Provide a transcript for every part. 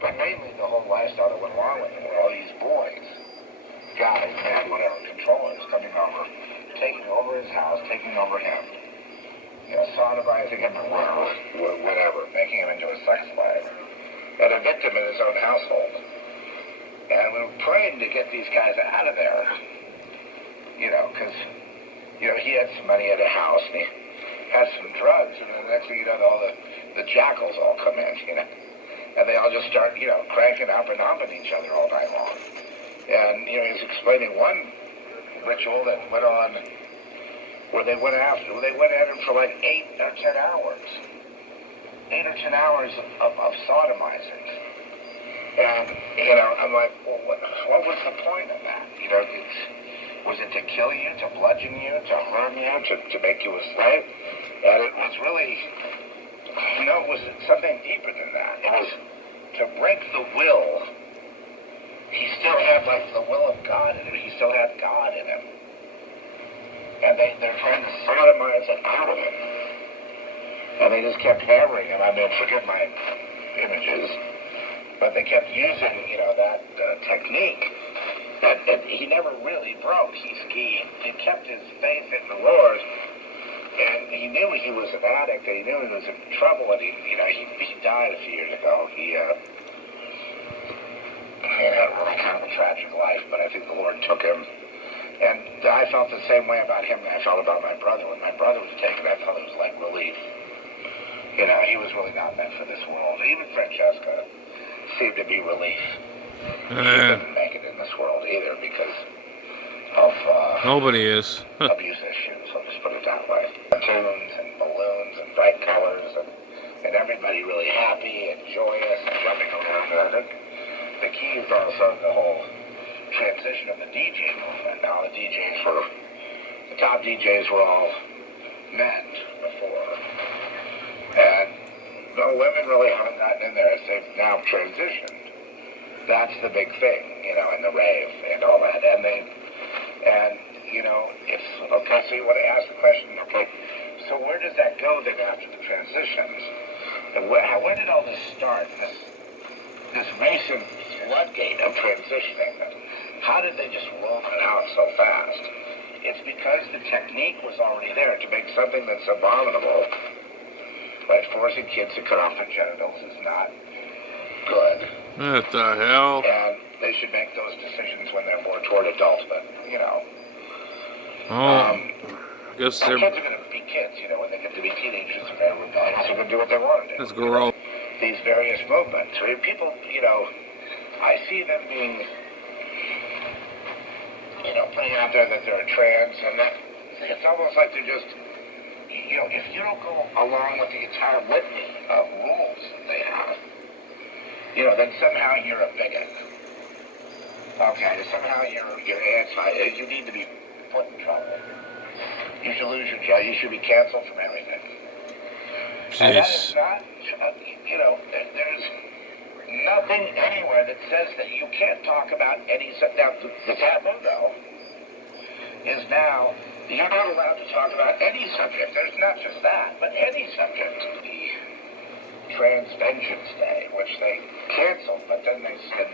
But mainly the whole lifestyle that went along with it were all these boys, guys, men, whatever, controllers coming over, taking over his house, taking over him, sodomizing him or whatever, making him into a sex slave, and a victim in his own household. And we were praying to get these guys out of there, because, he had some money at a house, and he had some drugs, and the next thing you know, all the jackals all come in, and they all just start, cranking up and humping each other all night long. And, he was explaining one ritual that went on where they went at him for like 8 or 10 hours. 8 or 10 hours of sodomizing. And, I'm like, well, what was the point of that? Was it to kill you, to bludgeon you, to harm you, to make you a slave? And it was really, it was something deeper than that. It was to break the will. He still had, the will of God in him. He still had God in him. And they're trying to sodomize it out of him. And they just kept hammering him. I mean, forget my images. But they kept using, that technique. And he never really broke. He kept his faith in the Lord. And he knew he was an addict. And he knew he was in trouble. And he died a few years ago. He had a really kind of a tragic life. But I think the Lord took him. And I felt the same way about him that I felt about my brother. When my brother was taken, I felt it was like relief. He was really not meant for this world. Even Francesca seemed to be relief. She didn't make it in this world either because of nobody is. abuse issues, I'll just put it that way. Cartoons and balloons and bright colors and everybody really happy and joyous and jumping around. And I think the key is also the whole transition of the DJ movement. Now the top DJs were all men before. And no, women really haven't gotten in there as they've now transitioned. That's the big thing, and the rave and all that. It's, okay, so you want to ask the question, okay, so where does that go then after the transitions? And where did all this start, this recent floodgate of transitioning? How did they just roll it out so fast? It's because the technique was already there to make something that's abominable. Like forcing kids to cut off their genitals is not good. What the hell? And they should make those decisions when they're more toward adulthood, I guess kids are going to be kids, when they get to be teenagers, they're rebellious, they're going to do what they want to do. let's grow. These various movements. I mean, people, I see them being, putting out there that they're trans, and that it's almost like they're just, if you don't go along with the entire litany of rules that they have, then somehow you're a bigot. Okay, somehow you're anti. You need to be put in trouble. You should lose your job. You should be canceled from everything. Jeez. And that is not, there's nothing anywhere that says that you can't talk about any. Now, the taboo, though, is now you're not allowed to talk about any subject. There's not just that, but any subject. The Trans Vengeance Day, which they canceled, but then they said,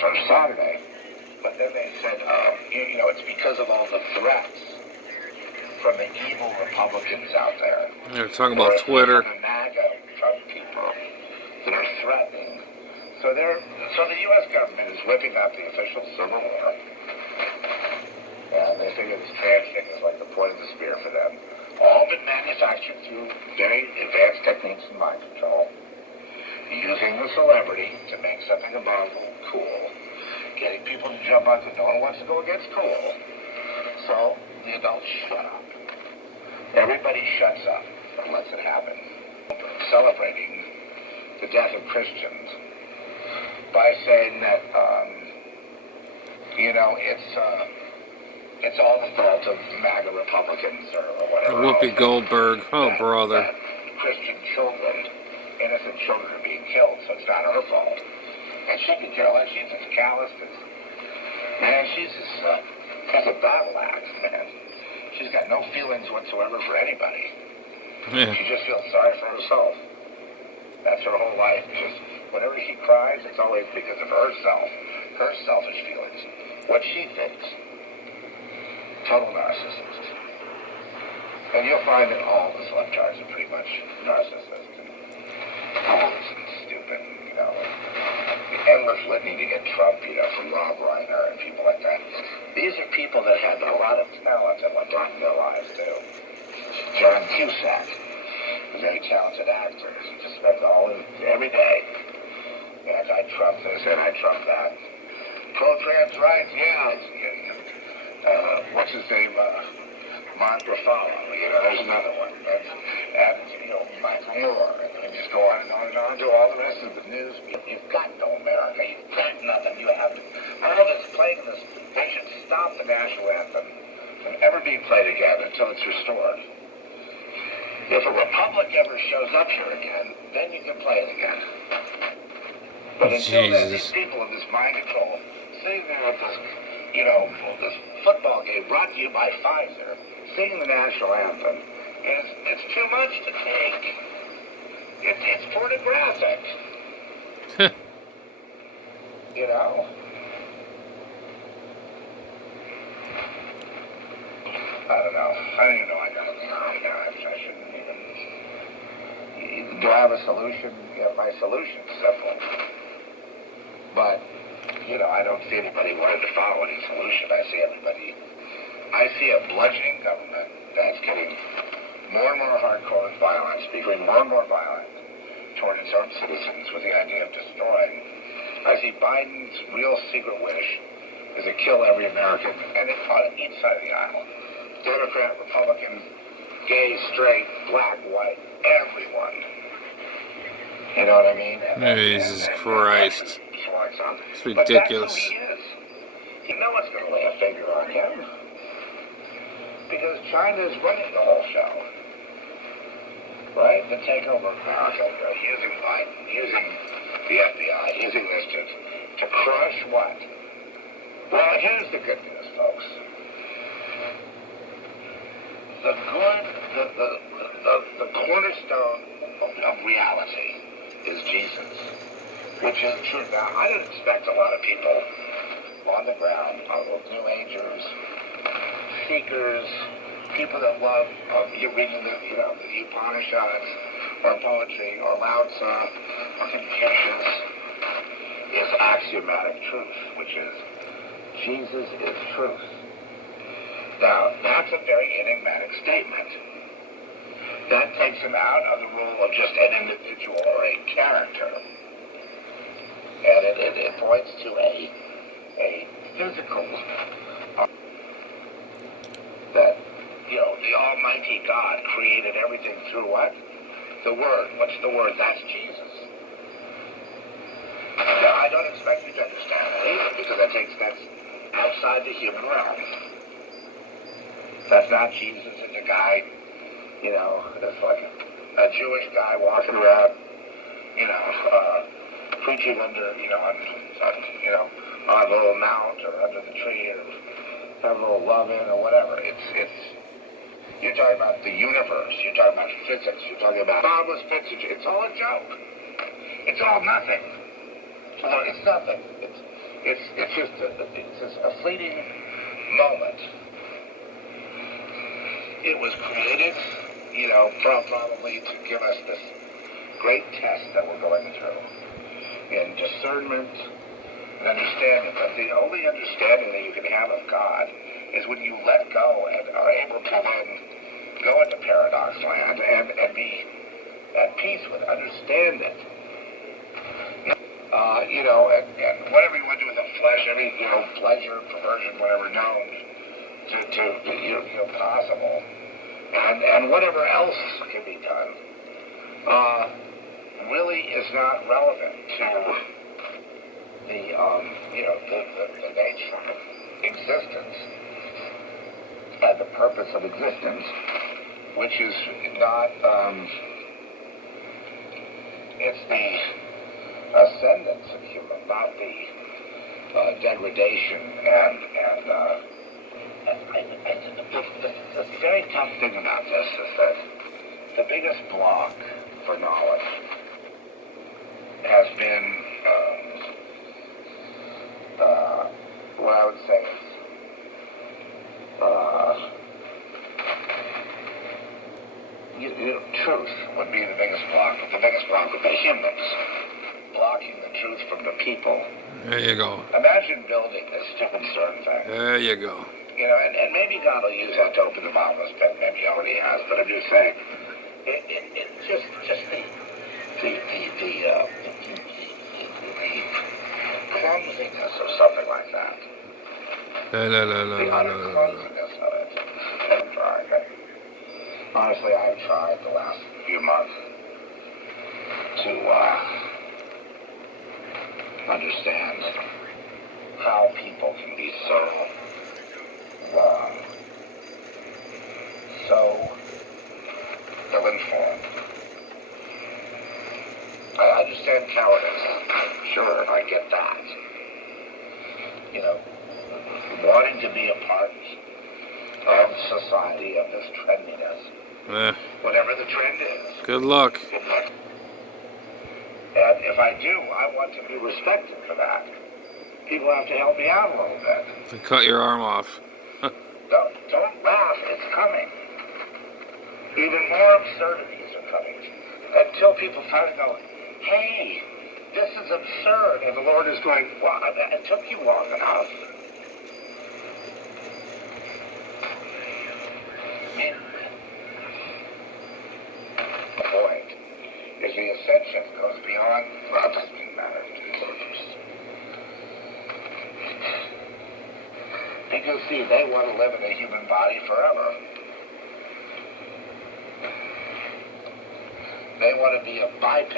for Saturday, but then they said, it's because of all the threats from the evil Republicans out there. They're talking about Twitter. The MAGA Trump people that are threatening. So the U.S. government is whipping up the official civil war. And they figure this trans thing is like the point of the spear for them. All been manufactured through very advanced techniques in mind control. Using the celebrity to make something abominable cool. Getting people to jump on because no one wants to go against cool. So the adults shut up. Everybody shuts up and lets it happen. Celebrating the death of Christians by saying that, it's all the fault of MAGA Republicans or whatever. Whoopi Goldberg. Oh, brother. Christian children, innocent children are being killed, so it's not her fault. And she can kill it. She's as callous as... Man, she's a battle axe, man. She's got no feelings whatsoever for anybody. Yeah. She just feels sorry for herself. That's her whole life. Just whenever she cries, it's always because of herself, her selfish feelings, what she thinks. Total narcissist. And you'll find that all the celebs are pretty much narcissists and fools and stupid, you know. The endless litany to get Trump, you know, from Rob Reiner and people like that. These are people that have a lot of talent at one time in their lives, too. John Cusack, a very talented actor. He just spends every day anti-Trump this, anti-Trump that. Pro-trans rights, yeah. What's his name? Mark Ruffalo, you know, there's another one. And you know, Michael Moore, and just go on and on and on to all the rest of the news. You've got no America. You've got nothing. You have to. All this playing this, they should stop the national anthem from ever being played again until it's restored. If a republic ever shows up here again, then you can play it again. But until then, these people in this mind control, sitting there at this, you know, this football game brought to you by Pfizer, singing the national anthem, it's too much to take. It's pornographic. You know? I don't know. I don't even know I got it now. I shouldn't even. Do I have a solution? Yeah, my solution's simple. But, you know, I don't see anybody wanting to follow any solution. I see a bludgeoning government that's getting more and more hardcore with violence, becoming more and more violent toward its own citizens with the idea of destroying. I see Biden's real secret wish is to kill every American, and it's on each side of the aisle. Democrat, Republican, gay, straight, black, white, everyone. You know what I mean? Jesus Christ. It's ridiculous. But that's who he is. You know what's going to lay a finger on him. Because China is running the whole show. Right? The takeover of America, using Biden, using the FBI, using this to crush what? Well, here's the good news, folks. The cornerstone of reality is Jesus, which is true. Now, I don't expect a lot of people on the ground, New Agers, seekers, people that love you reading the Upanishads or poetry or Lao Tzu or Confucius is axiomatic truth, which is Jesus is truth. Now, that's a very enigmatic statement. That takes him out of the role of just an individual or a character. And it points to a physical that, you know, the Almighty God created everything through what? The Word. What's the Word? That's Jesus. Now, I don't expect you to understand that either, because that's outside the human realm. That's not Jesus and the guy, you know, it's like a Jewish guy walking around, you know, preaching under, you know, on a little mount or under the tree or have a little love in or whatever. You're talking about the universe. You're talking about physics. You're talking about boundless physics. It's all a joke. It's all nothing. It's nothing. It's just a fleeting moment. It was created, you know, probably to give us this great test that we're going through in discernment and understanding. But the only understanding that you can have of God is when you let go and are able to then go into paradox land and be at peace with, understand it. You know, and whatever you want to do with the flesh, every, you know, pleasure, perversion, whatever known to you know, possible, and whatever else can be done, really is not relevant to the you know, the nature of existence and the purpose of existence, which is not it's the ascendance of human, not the degradation and the very tough thing about this is that the biggest block for knowledge has been, what I would say is, truth would be the biggest block. The biggest block would be humans blocking the truth from the people. There you go. Imagine building this stupid CERN thing. There you go. You know, and maybe God will use that to open the bottomless pit. Maybe he already has, but I'm just saying, it just the clumsiness or something like that. The utter clumsiness of it. I've tried. Honestly, I've tried the last few months to understand how people can be so wrong, so ill-informed. I understand cowardice. Sure, I get that. You know, wanting to be a part of society, of this trendiness. Whatever the trend is. Good luck. And if I do, I want to be respected for that. People have to help me out a little bit. To cut your arm off. Don't laugh, it's coming. Even more absurdities are coming. Until people finally go, hey, this is absurd. And the Lord is going, well, it took you long enough. The point is the ascension goes beyond, well, it doesn't matter. Because, see, they want to live in a human body forever. They want to be a biped.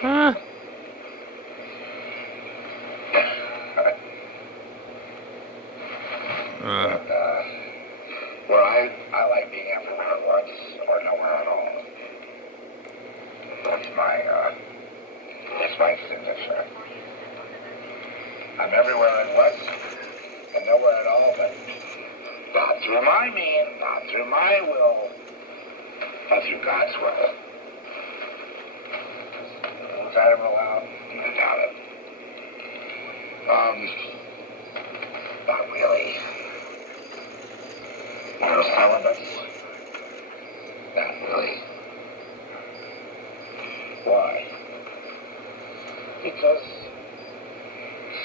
Huh? Where I like being everywhere at once or nowhere at all. It's my signature. I'm everywhere at once and nowhere at all, but not through my means, not through my will, but through God's will. Was that ever allowed? I doubt it. Not really. No celibates. Not really. Why? Because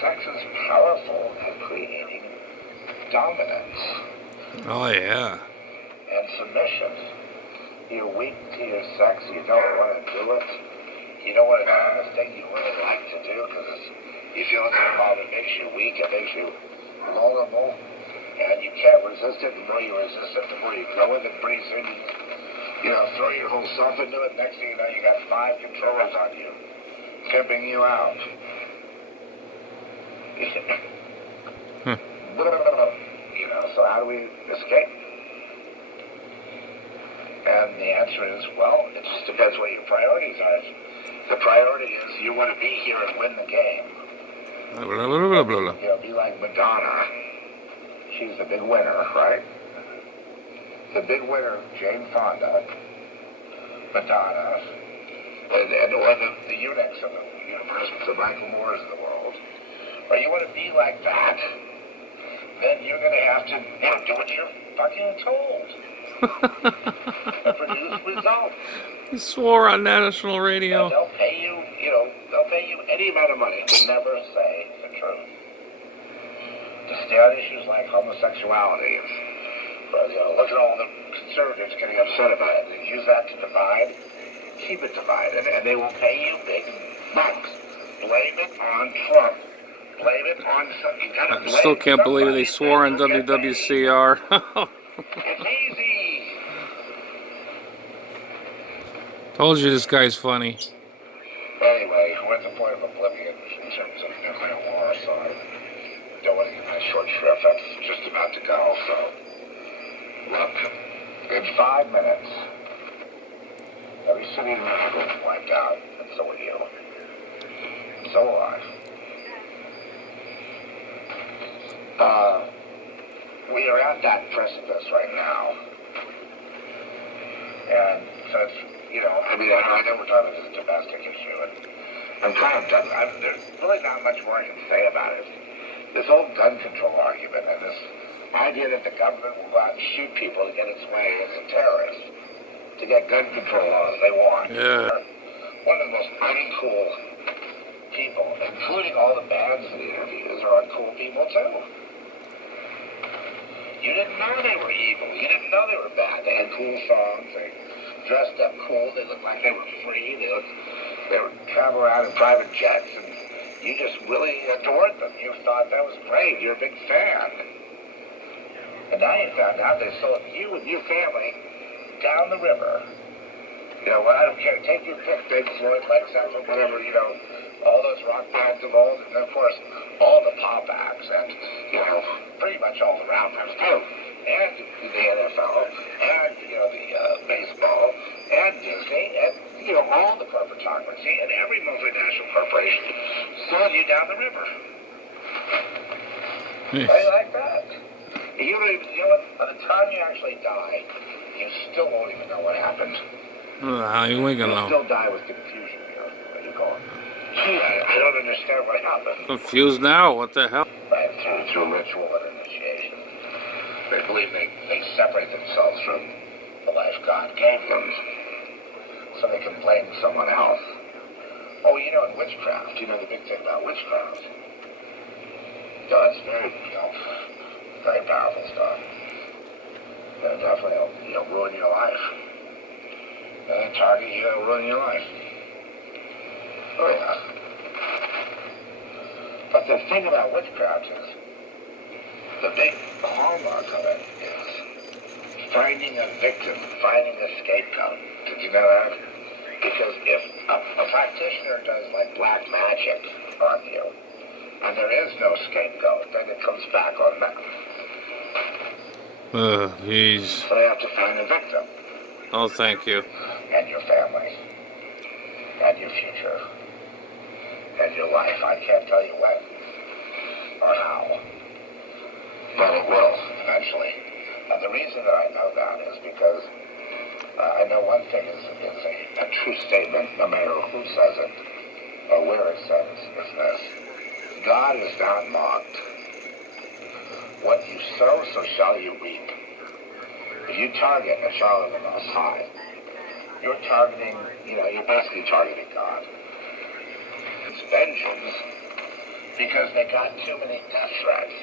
sex is powerful at creating dominance. Oh, yeah. And submission. You're weak to your sex, you don't want to do it. You don't want to do this thing you really like to do because you feel it's involved. It makes you weak, it makes you vulnerable, and you can't resist it. The more you resist it, the more you grow it, and pretty soon you throw your whole self into it. Next thing you know, you got 5 controllers on you, pimping you out. So how do we escape? And the answer is, well, it just depends what your priorities are. The priority is you want to be here and win the game. Blah, blah, blah, blah, blah. Be like Madonna. She's the big winner, right? The big winner, Jane Fonda, Madonna, or the eunuchs of the universe, the Michael Moores of the world. Or you want to be like that, then you're going to have to do what you're fucking told. And produce results. He swore on national radio. And they'll pay you, they'll pay you any amount of money to never say the truth. To stay on issues like homosexuality. Look at all the conservatives getting upset about it. They use that to divide. Keep it divided. And they will pay you big bucks. Blame it on Trump. Blame it on something. I still can't believe they swore on WWCR. It's easy. Told you this guy's funny. Anyway, we're at the point of oblivion in terms of nuclear war, so I don't want to give my short shrift. That's just about to go, so look, in 5 minutes, every city in America will be wiped out, and so will you. And so will I. We are at that precipice right now. And so it's, I know we're talking about a domestic issue, I'm kind of done. There's really not much more I can say about it. This whole gun control argument and this idea that the government will go out and shoot people to get its way as a terrorist, to get gun control laws they want. Yeah. One of the most uncool people, including all the bands in the interviews, are uncool people too. You didn't know they were evil. You didn't know they were bad. They had cool songs. They dressed up cool. They looked like they were free. They would travel around in private jets, and you just really adored them. You thought that was great. You're a big fan. And now you found out they sold you and your family down the river. You know, well, I don't care. Take your pick, Big Floyd, Led Zeppelin, whatever, you know, all those rock bands of old, and of course, all the pop acts, and, you know, pretty much all the rounders, too. And the NFL, and, you know, the baseball, and Disney, and, you know, all the corporatocracy, and every multinational corporation sold you down the river. Yes. How do you like that? You don't even, you know what, by the time you actually die, you still won't even know what happened. How you ain't gonna You'll know? still die with confusion, you know, what you call it. Gee, I don't understand what happened. Confused now? What the hell? Right, through ritual and initiation. They believe they separate themselves from the life God gave them so they can blame someone else. Oh, you know, in witchcraft, you know the big thing about witchcraft. You know, it's very, you know, very powerful stuff. It'll definitely, you know, ruin your life. Target you, it'll ruin your life. Oh, yeah. But the thing about witchcraft is, the big hallmark of it is finding a victim, finding a scapegoat. Did you know that? Because if a practitioner does like black magic on you, and there is no scapegoat, then it comes back on them. Jeez. So they have to find a victim. Oh, thank you. And your family. And your future. And your life. I can't tell you when. Or how. But it will, eventually. And the reason that I know that is because I know one thing is a true statement, no matter who says it, or where it says, is this. God is not mocked. What you sow, so shall you reap. If you target a child of the Most High, you're targeting, you know, you're basically targeting God. It's vengeance because they got too many death threats.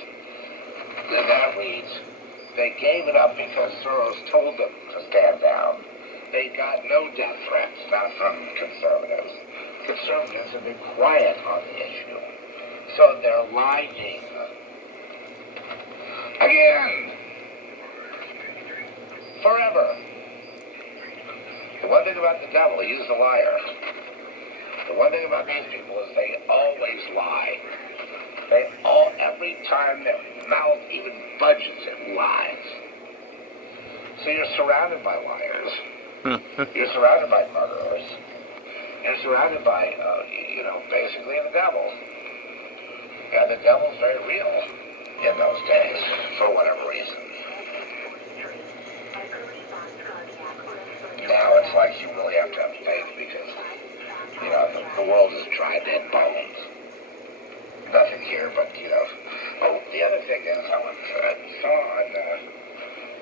And that reads, they gave it up because Soros told them to stand down. They got no death threats, not from conservatives. Conservatives have been quiet on the issue. So they're lying. Again. Forever. The one thing about the devil, he's a liar. The one thing about these people is they always lie. Every time their mouth even budges, it lies. So you're surrounded by liars. You're surrounded by murderers. You're surrounded by, you know, basically the devil. And the devil's very real in those days, for whatever reason. Now it's like you really have to have faith because, you know, the world is dry, dead bones. Nothing here but, you know. Oh, the other thing is, I saw on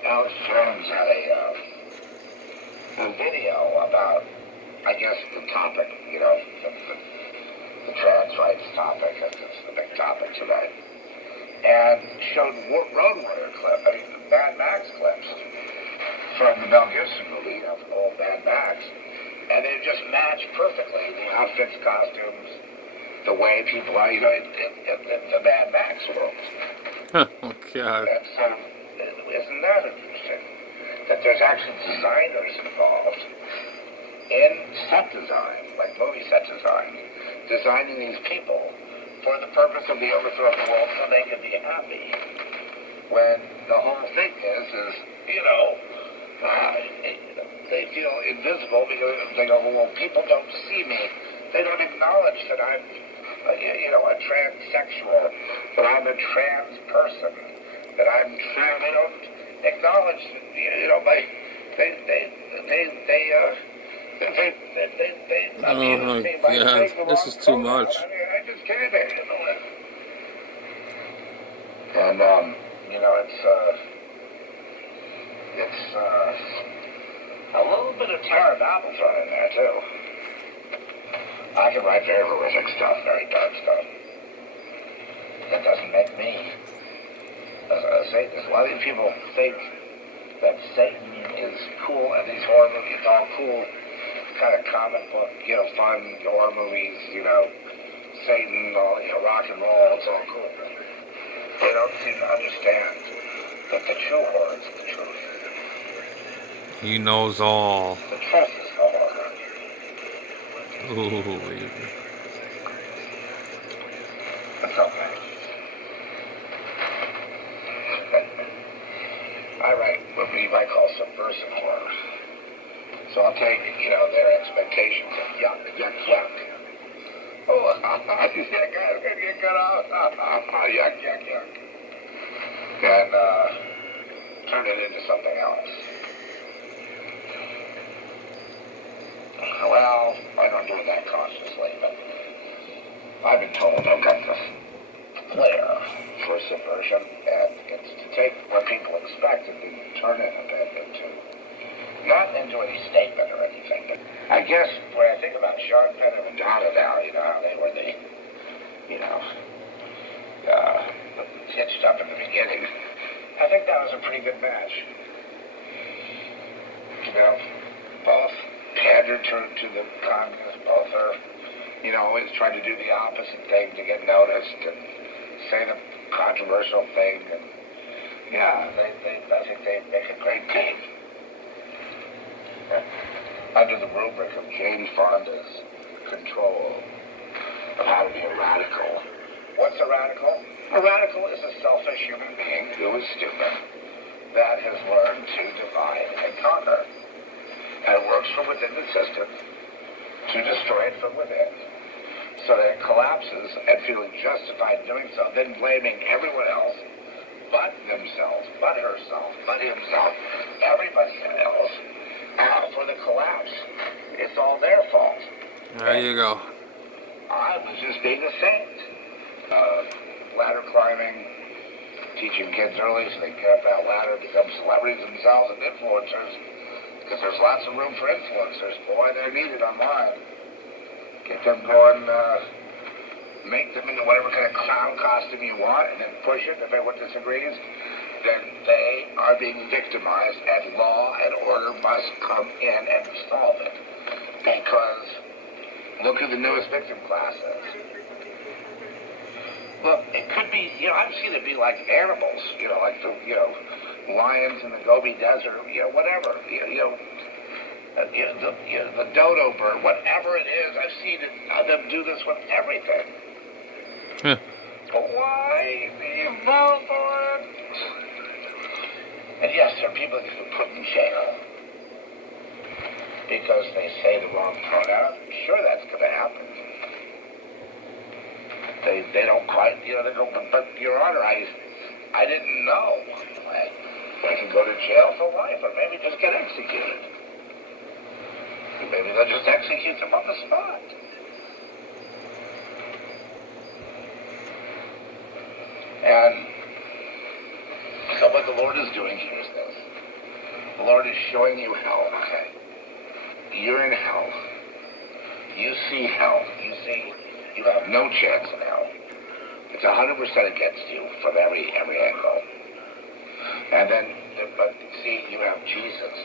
Alex Jones had a video about, I guess, the topic, you know, the trans rights topic. It's the big topic tonight. And showed Road Warrior clip, Mad Max clips from the Mel Gibson movie, you know, from old Mad Max. And they just match perfectly, the outfits, costumes, the way people are, you know, in the Mad Max world. Oh, God. And so, isn't that interesting? That there's actually designers involved in set design, like movie set design, designing these people for the purpose of the overthrow of the world so they can be happy. When the whole thing is you know, they feel invisible because they go, well, people don't see me. They don't acknowledge that I'm, you know, a transsexual, that I'm a trans person, that I'm trans. They don't acknowledge, you know, They Oh abuse me by God, saying the this wrong is too pronouns. much. I mean, I just can't handle it. And, it's a little bit of pterodactyl thrown in there, too. I can write very horrific stuff, very dark stuff. That doesn't make me a Satanist. A lot of these people think that Satan is cool, and these horror movies are all cool, kind of comic book, fun horror movies, Satan, rock and roll, it's all cool. They don't seem to understand that the true horror is the truth. He knows all. The truth is the horror. Ooh. It's okay. I write what we might call subversive horror. So I'll take, their expectations of yuck, yuck, yuck. Oh, you got out. Yuck, yuck, yuck. And turn it into something else. Well, I don't do that consciously, but I've been told I've got this flair for subversion, and it's to take what people expect and turn it a bit into, not into any statement or anything, but I guess when I think about Sean Penn and Donna Dow, how they were hitched up in the beginning, I think that was a pretty good match. Both pandered to the communists, both are, always trying to do the opposite thing to get noticed and say the controversial thing, and I think they make a great team. Under the rubric of Jane Fonda's control of how to be a radical. What's a radical? A radical is a selfish human being who is stupid that has learned to divide and conquer, and works from within the system to destroy it from within, so that it collapses and feeling justified doing so, then blaming everyone else but themselves, but herself, but himself, everybody else for the collapse. It's all their fault. There you go. I was just being a saint. Ladder climbing, teaching kids early so they get up that ladder, become celebrities themselves and influencers, because there's lots of room for influencers. Boy, they're needed online. Get them going, make them into whatever kind of clown costume you want, and then push it. If everyone disagrees, then they are being victimized, and law and order must come in and solve it. Because look who the newest victim class is. Look, it could be, I've seen it be like animals, like the, lions in the Gobi Desert, whatever, the dodo bird, whatever it is, I've seen them do this with everything. But why do you vote for it? And yes, there are people that get put in jail because they say the wrong pronoun. Sure, that's going to happen. They don't quite, they go, but Your Honor, I didn't know. They can go to jail for life, or maybe just get executed. Maybe they'll just execute them on the spot. And so what the Lord is doing here is this. The Lord is showing you hell, okay? You're in hell. You see hell. You have no chance in hell. It's 100% against you from every angle. And then, but see, you have Jesus.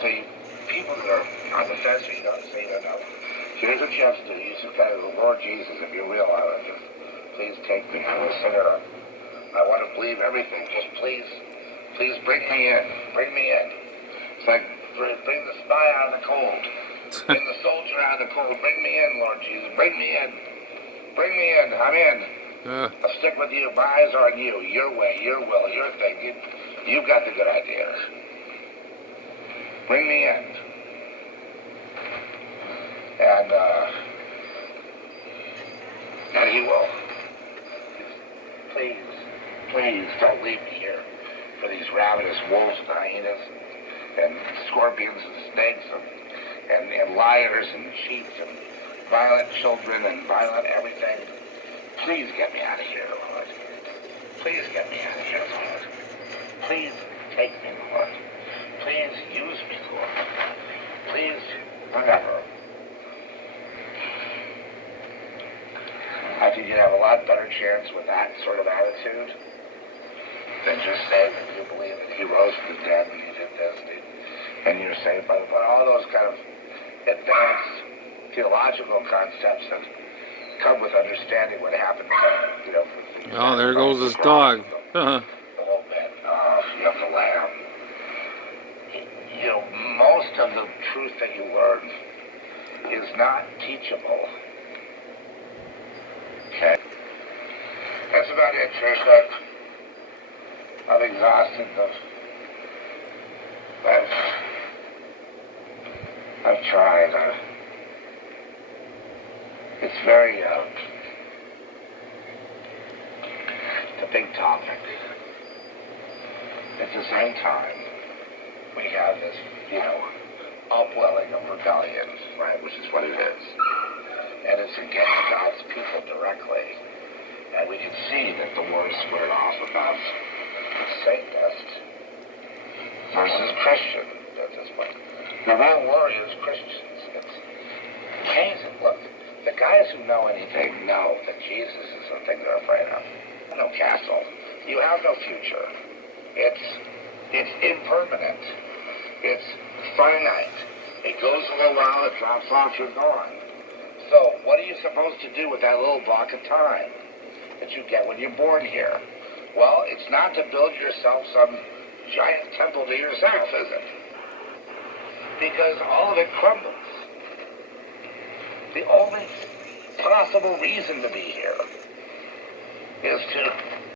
See, people that are on the fence, you don't know. Here's what you have to do. You just got to go, Lord Jesus, if you're real, just please take me. I'm a sinner. I want to believe everything. Just please bring me in. Bring me in. It's like, bring the spy out of the cold. Bring the soldier out of the cold. Bring me in, Lord Jesus. Bring me in. Bring me in. I'm in. I'll stick with you. My eyes are on you. Your way, your will, your thing. You've got the good ideas. Bring me in. And he will. Please don't leave me here for these ravenous wolves and hyenas. and scorpions and snakes and liars and cheats and violent children and violent everything. Please get me out of here, Lord. Please get me out of here, Lord. Please take me, Lord. Please use me, Lord. Please, whatever. I think you'd have a lot better chance with that sort of attitude than just saying that you believe that he rose from the dead and he did this and you're saved by all those kind of advanced theological concepts that come with understanding what happened, Oh, there goes his dog. The whole bit of the lamb. Most of the truth that you learn is not teachable. Okay? That's about it, Trish. I've exhausted I've tried. It's very, it's a big topic. At the same time, we have this, upwelling of rebellion, right, which is what it is. And it's against God's people directly. And we can see that the war is squared off about Satanist versus Christian at this point. The real war is Christians. It's amazing. Look, the guys who know anything know that Jesus is the thing they're afraid of. No castle. You have no future. It's impermanent. It's finite. It goes a little while, it drops off, you're gone. So what are you supposed to do with that little block of time that you get when you're born here? Well, it's not to build yourself some giant temple to yourself, is it? Because all of it crumbles. The only possible reason to be here is to